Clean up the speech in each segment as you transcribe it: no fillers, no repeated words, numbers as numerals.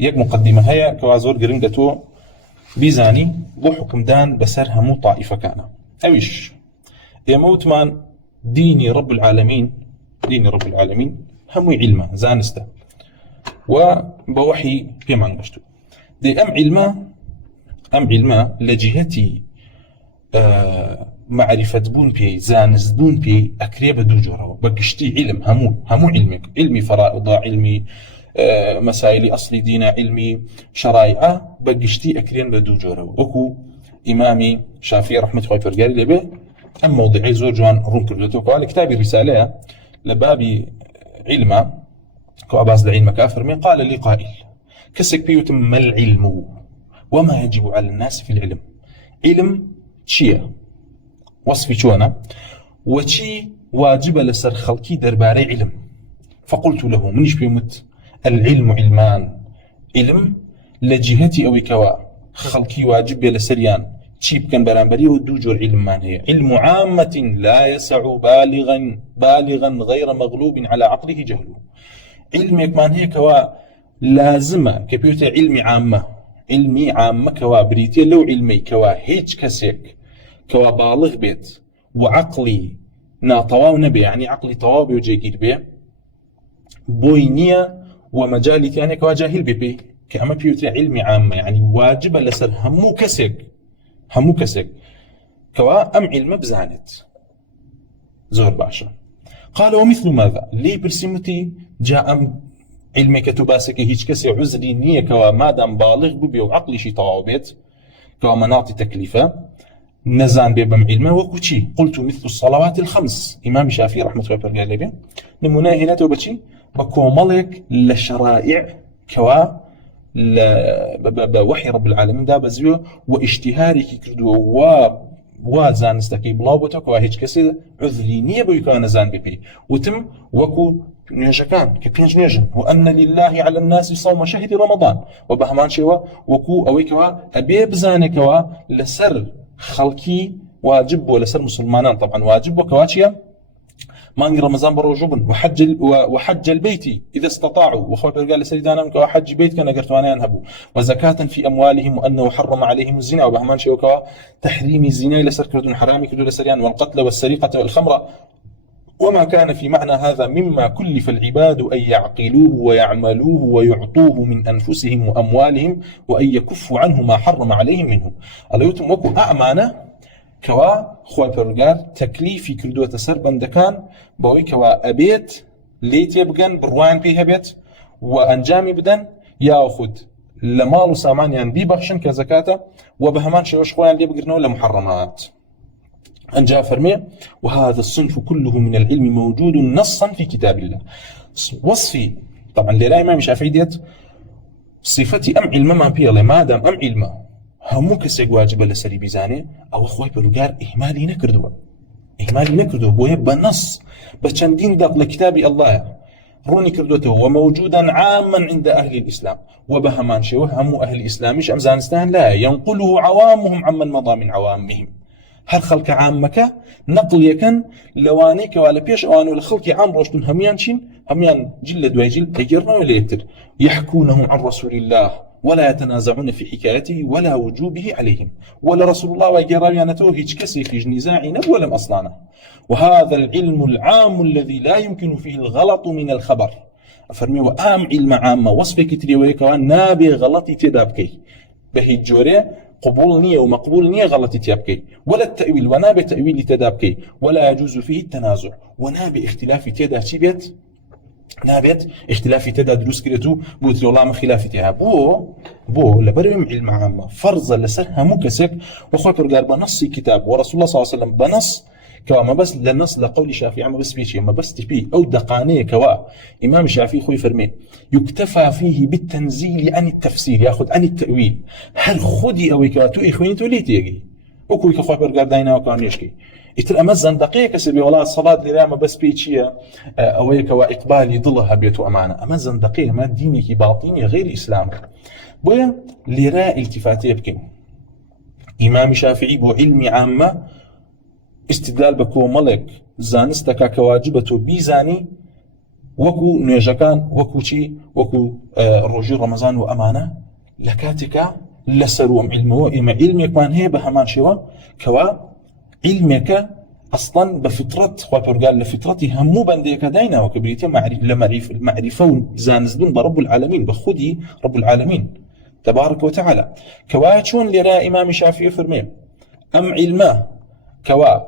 يك مقدمة هيا كوازور قرنقتو بيزاني بو حكم دان بسر همو طائفة كان أويش يموت من ديني رب العالمين، ديني رب العالمين همو علمه زانسته وبوحي كما نقشتو دي أم علمه لجهتي معرفة بون بي زانس بون بي أكريبة دو جورو بقشتي علم همو علمك علمي فرائض علمي مسائل أصلي دين علمي شرائع بقشتي أكرين بدو جورو أكو إمامي شافعي رحمة الله فرقاري لبه أم موضعي زور جوان روم كردوتو قال كتابي رسالة لبابي علمه كأباز لعلم كافر من قال لي قائل كسك بيوتم ما العلم وما يجب على الناس في العلم علم شيء وصفي شوانا وشي واجب لسر خلقي درباري علم فقلت له منيش بيمت العلم علمان علم لجهتي أو كوا خلقي واجب لسريان شيب كان برانبري ودو جور علم مان هي علم عامة لا يسع بالغا غير مغلوب على عقله جهله علمك مان هي كوا لازمة كبيوتة علمي عامة كوا بريتي لو علمي كوا هيج كسيك كوا بالغ بيت وعقلي ناطواو نبي يعني عقلي طواب يجيكير بيه بوينية ومجالي ثاني كوا جاهل بي كأما بيوتة علمي عامة يعني واجب لسر همو كسيك كوا أم علم بزانت زور باشا قال ومثل ماذا لي برسمتي جاء أم علمي كتباسك هيج كسي عزري نية كوا مادام بالغ ببي وعقلي شي طوابت كوا مناطي تكليفة نزان بيبم علمه وكوشي قلت مثل الصلوات الخمس إمام الشافعي رحمة الله قال لي نمونا هنا توبتشي بكو ملك للشرائع كوا بوحي رب العالمين دا بزيو واجتهاري كردو وزان استكي بلاوتك وهيج كسي عذري نية بيكون زان ببي وتم وكو نيجكان كبينج نيجن وأن لله على الناس صوم شهر رمضان وبهمان شوا وكو أويكوا أبي بزانكوا لسر خلقي واجب ولسر مسلمان طبعا واجب وكواتشيا ماني رمضان بروجوبن وحج البيت إذا استطاعوا وخوي قال لسيدنا مكوا حج بيت كان قرتوانا ينهبوا وزكاة في أموالهم وأنه حرم عليهم الزنا وبهمان شوا كوا تحريم الزنا لسر كردون حرامي كردون لسريان والقتل والسرقة والخمر وما كان في معنى هذا مما كلف العباد أن يعقلوه ويعملوه ويعطوه من أنفسهم وأموالهم وأن يكفوا عنه ما حرم عليهم منه الله يتم وكو أعمانة كوا خوي برغار تكليفي كردوة سر بندكان بوي كوا أبيت ليت يبقن بروان بيها بيت وأنجامي بدن ياخذ لمال وسامان يعني بي بخشن كزكاة وبهمان شوش خوان دي بقرنو لمحرمات أنجا فرمي وهذا الصنف كله من العلم موجود نصا في كتاب الله وصفي طبعا لا إمام الشافعي ديت صفتي أم علم ما بيله ما دام أم علمه همو كسي واجب لسري بيزاني أو أخوي برقار إهمالي نكردو بويه بنص بچندين دق لكتاب الله روني كردوته وموجودا عاما عند أهل الإسلام وبهمان شوه همو أهل الإسلام مش أمزانستان لا ينقله عوامهم عمن مضى من عوامهم هر خلق عامك نقل يكن لوانيك ولا بيش اوانو الخلق عام روشتون هميان جلد ويجل اجرنا ولا يكتر يحكونه عن رسول الله ولا يتنازعون في حكايته ولا وجوبه عليهم ولا رسول الله وجرايانته هيج كسي في نزاع ولا أصلانا وهذا العلم العام الذي لا يمكن فيه الغلط من الخبر أفرمي وآم علم عامة وصفك تريويك نابي غلطي تدابكي بهي الجوري قبول نية ومقبول نية غلطي تيابكي ولا التأويل ونابي تأويل تدابكي ولا يجوز فيه التنازع ونابي اختلاف تدا شبيت نابت اختلافي تدا دروس كريتو بوتري والله ما خلافي تيها بو لبرم علم عامة فرض لسرها مكسك وخوي برقار بنص كتاب ورسول الله صلى الله عليه وسلم بنص كوا ما بس للنص لقول شافعي ما بس بيشي ما بس تبي أو دقانية كوا إمام الشافعي خوي فرمي يكتفى فيه بالتنزيل عن التفسير يأخذ عن التأويل هل خدي أو كاتو إخوين تولي تيجي وكوي كخوي برقار داينا وكان يشكي يتر أمزن دقيقة سبي والله الصلاة اللي ما بس بيشي أو كوا إقبالي ضلها بيتو أمانة أمزن دقيقة ما دينك باطيني غير إسلام بويا لراء التفاتي يبكي إمام الشافعي بو علم عامة استدلال بكو ملك زانستك كواجبته بيزاني وكو نيجكان وكو شي وكو روجي رمضان وأمانة لكاتك لسروم علمه إما علمك من هي بهمان شوا كوا علمك أصلا بفطرة خواب قال لفطرتي همو بنديك داينا وكبريتي المعرفة زانزدون برب العالمين بخدي رب العالمين تبارك وتعالى كوا شون لرا إمام الشافعي فرمي أم علمه كوا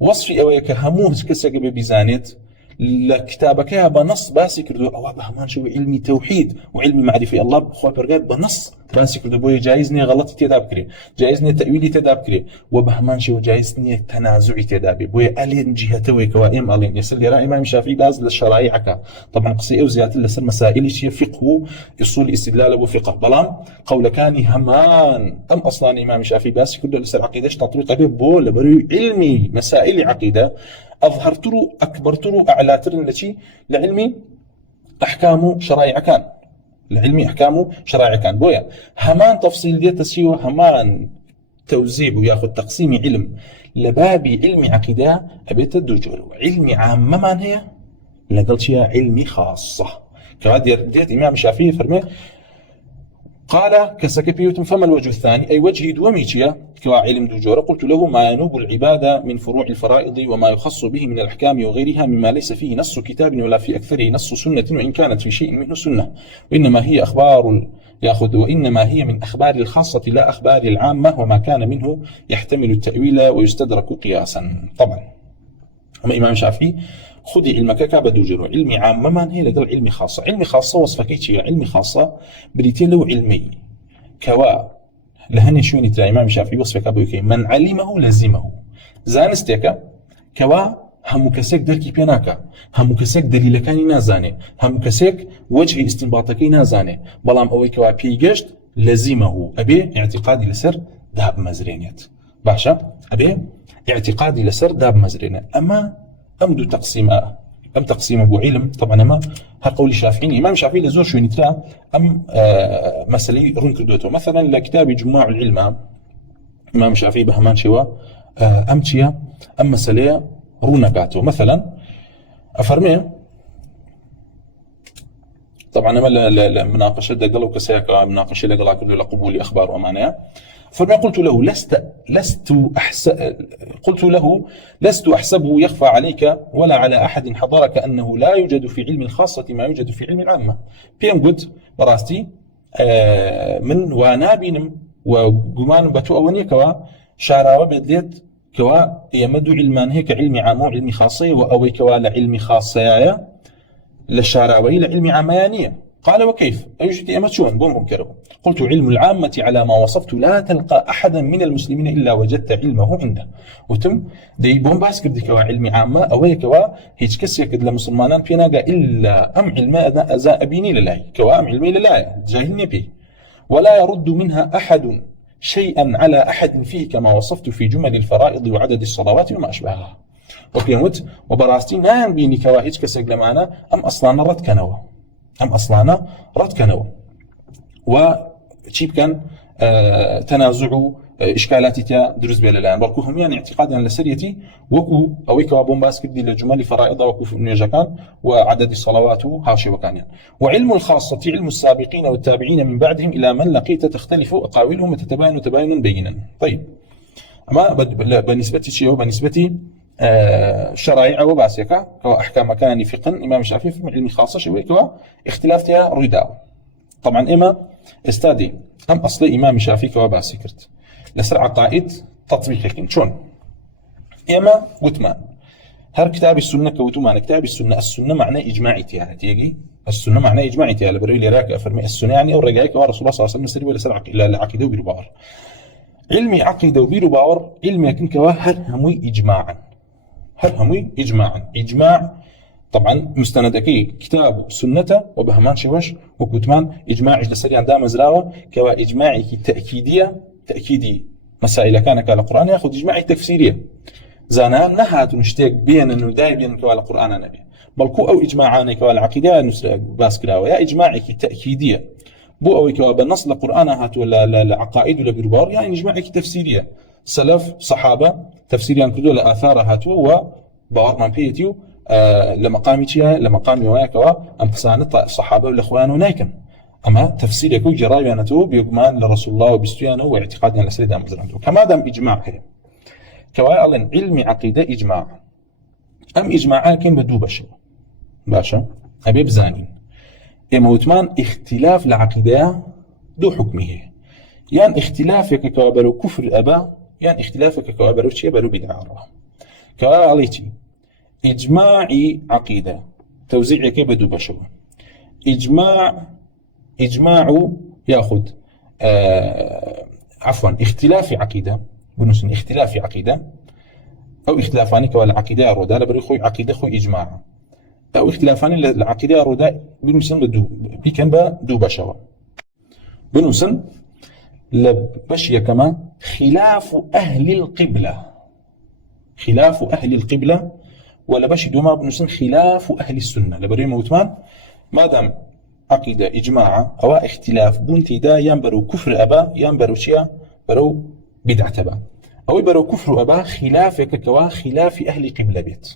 وصفي أويك همو كسك ببيزانيت لكتابك بنص باسي كردو أو بهمان شو علمي توحيد وعلمي معرفة الله بخوة برقات بنص باسي كردو بوي جايزني غلطي تداب كري جايزني تأويلي تداب كري وبهمان شو جايزني تنازعي تدابي بوي ألين جهتوي كوائم ألين يسل يرى إمام الشافعي باز للشرائعك طبعا قصي أو زيادة لسر مسائل شيء فقه يصول استدلال وفقه بلان قول كاني همان أم أصلا إمام الشافعي باسي كردو لسر عقيدة تطريق عليه بول بري علمي مسائل عقيدة أظهرت له أكبرت له أعلات التي لعلمي أحكام شرائع كان لعلمي أحكام شرائع كان بويا همان تفصيل دي تسيو همان توزيع وياخذ تقسيم علم لبابي علمي عقيدة أبيت الدجول علمي عامة من هي لقلت شيء علمي خاصة كما ديت إمام الشافعي فرمي قال كسكبيوت فما الوجه الثاني أي وجه دوميتيا كعلم دجورة قلت له ما ينوب العبادة من فروع الفرائض وما يخص به من الأحكام وغيرها مما ليس فيه نص كتاب ولا في أكثره نص سنة وإن كانت في شيء منه سنة وإنما هي أخبار يأخذ وإنما هي من أخبار الخاصة لا أخبار العامة وما كان منه يحتمل التأويل ويستدرك قياسا طبعا أما إمام الشافعي خذي علمك كابدوجر علمي عامة من هي لدى علمي خاصة علمي خاصة وصفكيتي علمي خاصة بريتين له علمي كوا لهني شوني ترى إمام الشافعي وصفك أبوكي من علمه لزمه زانستيك كوا هم كسك دركي بيناك هم كسك دليلكاني نازاني هم كسك وجه استنباطكي نازاني بلام أوي كوا بيجشت لزمه أبي اعتقادي لسر داب مزرينيت باشا أبي اعتقادي لسر داب مزرينيت أما أمدو تقسيم أبو علم طبعا ما هقول الشافعي إمام الشافعي لزور شو نتلا مسألة رون كردوته مثلا لكتاب جماع العلم إمام الشافعي بهمان شوا أمتيا مسألة رون قاته مثلا أفرمي طبعا ما مناقشة دقلوا كسيك مناقشة لقلا كله لقبول أخبار وأمانة فما قلت له لست أحسبه يخفى عليك ولا على أحد حضرك أنه لا يوجد في علم الخاصة ما يوجد في علم العامة بيان قلت براستي من وانابين وقمان بتوء ونيكوا شعراوة بدليت كوا يمدو علمان هيك علمي عام وعلمي خاصي وأوي كوا لعلمي خاصي للشعراوي لعلمي عاميانية قال وكيف أيجد أمتشون بوم كرو قلت علم العامة على ما وصفت لا تلقى أحدا من المسلمين إلا وجدت علمه عنده وتم دي بوم باسكر دي كوا علمي عامة أو كوا هيج كسي كد لمسلمانان بيناقا إلا أم علم أزاء بيني لله كوا أم علمي لله جاهلني به ولا يرد منها أحد شيئا على أحد فيه كما وصفت في جمل الفرائض وعدد الصلوات وما أشبهها وكيموت وبراستين لا ينبيني كوا هيج كسي لمانا أم أصلا رد كنوا وشيب كان تنازع إشكالاتي تا دروز بيلا الآن بركوهم يعني اعتقادا لسريتي وكو أويكوا بومباس كدي لجمال فرائض وكو نيجاكان وعدد الصلوات هاشي وكان يعني. وعلم الخاصة علم السابقين والتابعين من بعدهم إلى من لقيت تختلف أقاويلهم وتتباين تباينا بينا طيب أما بالنسبة شيء بالنسبة شرائع وباسكة كأحكام كان فقه إمام الشافعي في علم خاصة شوي كوا اختلافها رداء طبعا إما استادي أم أصل إمام الشافعي كوا باسكرت لسر عقائد تطبيقك شون إما وتمان هر كتاب السنة كوتمان كتاب السنة معناه إجماعي تيجي السنة معناه إجماعي تيجي بري لي راك أفرمي السنة يعني أو رجعك ورسول الله صلى الله عليه وسلم ولا سر العقيدة وبيربار علمي عقيدة وبيربار علمي كن كوا هر هموي إجماع طبعا مستندكي كتاب سنة وبهمان شوش وكتمان إجماع إجل سريعا دام مزراوة كوا إجماعي تأكيدي مسائل كان كالقرآن يأخذ إجماعي تفسيرية زانان نهات نشتاق بين أنه دايبين كالقرآن نبي بلكو أو إجماعاني كالعقيدة نسرق باسكراوة يا إجماعي تأكيدية بو أو كوا بالنص لقرآن هات ولا لعقائد ولا بربار يعني إجماعي تفسيرية سلف صحابة تفسيريان كردو لآثار هاتو وباورمان بيتيو لمقامي تيا لمقامي وياكوا أم قسانة الصحابة والأخوان نايكن أما تفسيرك وجرايانته بيجمان لرسول الله وبستيانه واعتقادنا لسيدنا مزرعته كما دام إجماع هي كواي ألين علم عقيدة إجماع أم إجماع كين بدو باشا أبي بزانين إما وثمان اختلاف العقيدة دو حكمه يعني اختلافك كوابرو كفر أبا يعني اختلافك كوابرو شيء برو بدعارة كواي عليتي إجماعي عقيدة توزيعك بدو بشو إجماع يأخذ عفوا اختلاف عقيدة بنوسن اختلاف عقيدة أو اختلافاني كوال عقيدة رودا لبري خوي عقيدة خوي إجماع أو اختلافاني العقيدة رودا بنوسن بدو بيكن بدو بشوا بنوسن لبشية كما خلاف أهل القبلة ولا بشي دوما بنوسن خلاف أهل السنة لبري موتمان ما دام عقيدة إجماع أو اختلاف بنتي دا ينبرو كفر أبا ينبرو شيا برو بدعة أبا أو برو كفر أبا خلافك كوا خلاف أهل قبلة بيت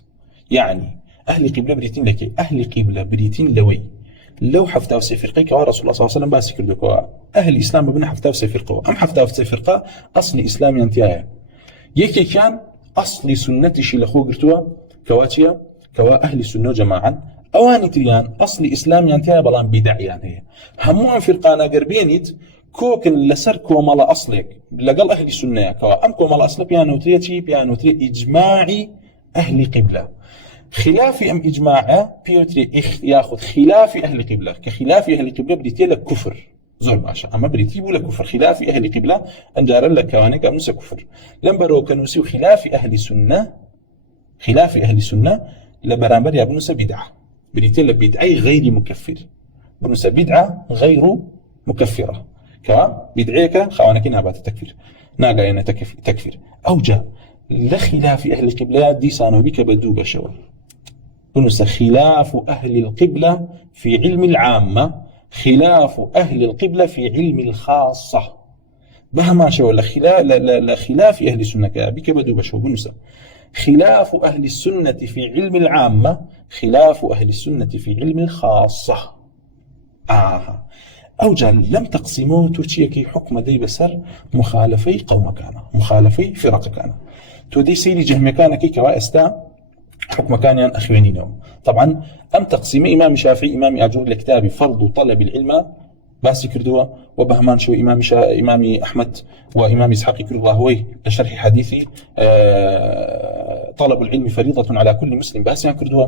يعني أهل قبلة بريتين لك أهل قبلة بريتين لوي لو حفتاو سيفرقي كوا رسول الله صلى الله عليه وسلم باسي كردو كوا أهل الإسلام ببنا حفتاو سيفرقوا أم حفتاو سيفرقا أصل إسلام ينتيايا يكي كان أصل سنتشي لخو قرتوا كواتيا كوا أهل السنة جماعا أواني تريان أصل إسلام ينتهي بلان بدع يعني همون فرقانا قربينيت كوكن لسر كومالا أصلك لقل أهل السنة كوا أم كومالا أصل بيانو تري إجماعي أهل قبلة خلافي أم إجماعه بيوتري ياخذ خلافي أهل قبلة كخلافي أهل قبلة بديتي لك كفر زور باشا أما بريتي بولا كفر خلافي أهل قبلة أنجار لك كوانك أمس كفر لم برو كنوسي خلافي أهل السنة لبرامبر يا بنوس بدعة بريتيلا بدعي غير مكفر بنوس بدعة غير مكفرة كوا بدعيك خوانكين بات التكفير ناقا يعني تكفير أوجا لخلاف أهل القبلة دي سانو بك بدو بشور بنوس خلاف أهل القبلة في علم العامة خلاف أهل القبلة في علم الخاصة بهما شو لخلاف أهل السنة بك بدو بشور بنوس خلاف أهل السنة في علم العامة خلاف أهل السنة في علم الخاصة أوجا لم تقسموا توتشيكي حكم دي بسر مخالفي قوم كان مخالفي فرق كان تودي سيلي جهم كان كي كوائستا حكم كان ين أخوانينهم طبعا أم تقسيم إمام الشافعي إمام أجور الكتاب فرض طلب العلم باسي كردوا وبهمان شو إمام أحمد وإمام إسحاق كرد الله هوي لشرح حديثي طلب العلم فريضة على كل مسلم باسي كردوا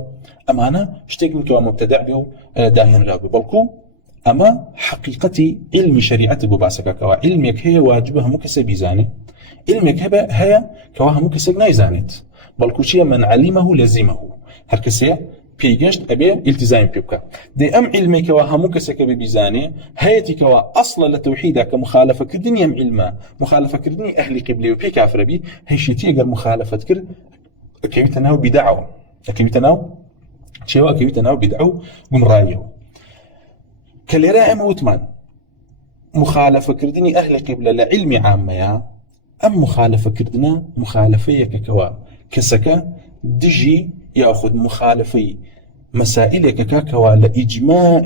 أما أنا اشتاق كوا مبتدع به داهن غابي بلكو أما حقيقتي علم شريعة بباسك كوا علمك هي واجبها مكسب بيزاني علمك هي كواها مكسب نايزانت بلكو شيء من علمه لزمه هركسي بيجشت أبي التزام بيبكا دي أم علمك وهم كسك ببيزاني هيتك وأصل لتوحيدك مخالفة كردني أم علما مخالفة كردني أهل قبلي وبي كافر بي هيشتي أجر مخالفة كرد أكيبتناه بدعوة أكيبتناه بدعوة قمرايه كاليراء موتمان مخالفة كردني أهل قبلة لعلم عامة أم مخالفة كردنا مخالفيك كوا كسكا دجي يأخذ مخالفي مسائلك كاكوا لإجماع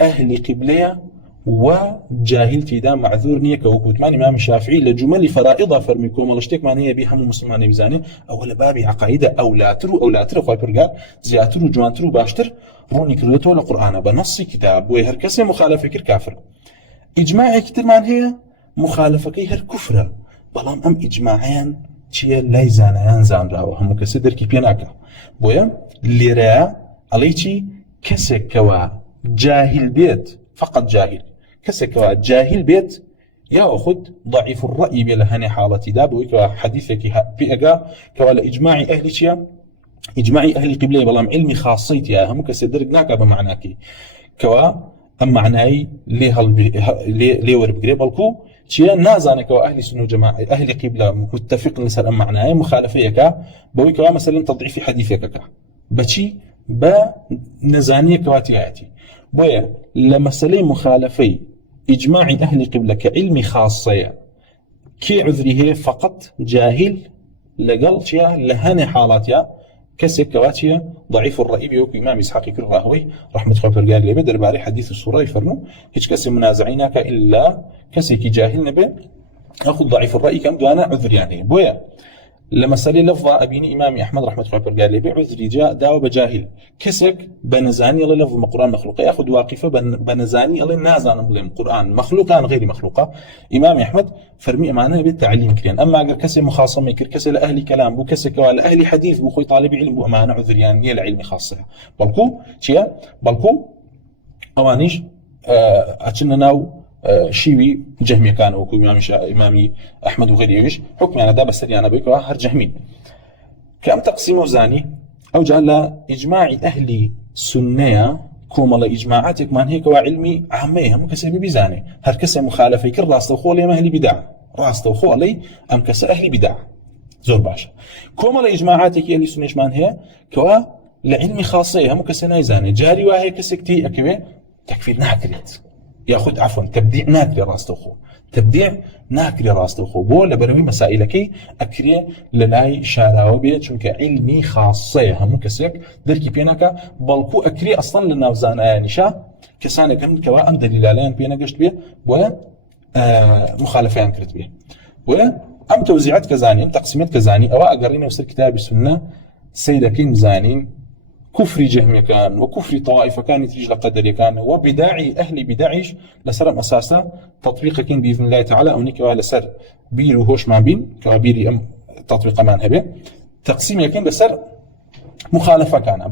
أهل قبلية وجاهلتي دا معذورني كوكوتمان إمام الشافعي لجمل فرائضة فرميكم الله اشتك معنى بها مسلمان بزاني أول بابي عقائدة أو لا ترو خواهي برقا زياترو جوانترو باشتر روني كردتو لقرآن بنص كتاب ويهركسي مخالفة كر كافر إجماعي كتر مان هي مخالفة كيهر كفرة بلام أم إجماعيان چیه لای زانایان زانراوە هەموو کەسە دەرکی پێ ناکە بۆیە لێرەیە ئەڵێی کەسێکەوە جاهل بێت فقط جاهل کەسێکەوە جاهل بێت یاخود ضعیف الرأی بێ لە هەنێ حاڵەتیدا بۆی کەوا حەدیثێکی پێگا کەوا لە ئیجماعی ئەهلی چییە ئیجماعی ئەهلی قبلەیە بەڵام علمی خاصیتیە هەموو کەسێ دەرک ناکا بە معناکەی کەوا ئەم معنایی لێ وەربگرێ بەڵکو شيء نازانك وأهل سنة جماعة أهل قبلة متفق لسر أم معناه مخالفيك بويك مثلا تضعيف حديثك بشي بنزانيك واتياتي بويا لمسألة مخالفي إجماع أهل قبلة كعلم خاصية كي عذره فقط جاهل لقل شيء لهاني حالاتيا كسك كواتيا ضعيف الرأي بيوك إمام إسحاق الراهوي رحمة خبر قال لي بدر باري حديث السورة يفرمو هيش كسي منازعينك إلا كسي كي جاهل نبي أخذ ضعيف الرأي كم دوانا عذر يعني بويا لما سالي لفظة أبيني إمام أحمد رحمة الله قال لي بعذري جاء داو بجاهل كسك بنزاني الله لفظ قرآن مخلوق يأخذ واقفة بنزاني الله نازان بلهم قرآن مخلوقا غير مخلوقة إمام أحمد فرمي معنا بالتعليم كريان أما أجر كسي مخاصمة كسي لأهلي كلام بو كسي كوال أهلي حديث بو خوي طالب علم بو أمانة عذر يعني يلا علمي خاصة بلكو شيا بلكو أوانيش أتشنا ناو شيوي جهمي كان وكو إمامي أحمد وغيره حكم أنا دا بسري أنا بيكو هر جهمين كم تقسيم زاني أو جعل إجماع أهل سنة كوم الله إجماعاتك من هيك وعلمي عامية هم كسبي بزاني هر كسب مخالفة كل راس توخو لي ما أهل بدع راس توخو لي أم كسب أهل بدع زور باشا كوم الله إجماعاتك أهل سنة من هي كوا لعلمي خاصية هم كسب نايزاني جاري وهي كسكتي أكبر تكفير ناكريت ياخذ عفوا تبديع ناكري راس توخو تبديع ناكري راس توخو بو لبروي مسائلكي اكري للاي شاراوي بيت چونك علمي خاصيه هم كسك دركي بينك بلكو اكري اصلا لنافزان انشا كسانه كم كوا ام دليلان بينا قشت بيه و مخالفين كرت بيه و ام توزيعات كزاني ام تقسيمات كزاني او اقرينا وسر كتاب السنه سيدكين زانين كفر جهمي كان وكفر طائفة كان يتريج لقدر كان وبداعي أهل بداعيش لسر أساسا تطبيق كين بإذن الله تعالى أو نيكوا لسر بيرو هوش ما بين كوابيري أم تطبيق مان هبه تقسيم يكين لسر مخالفة كان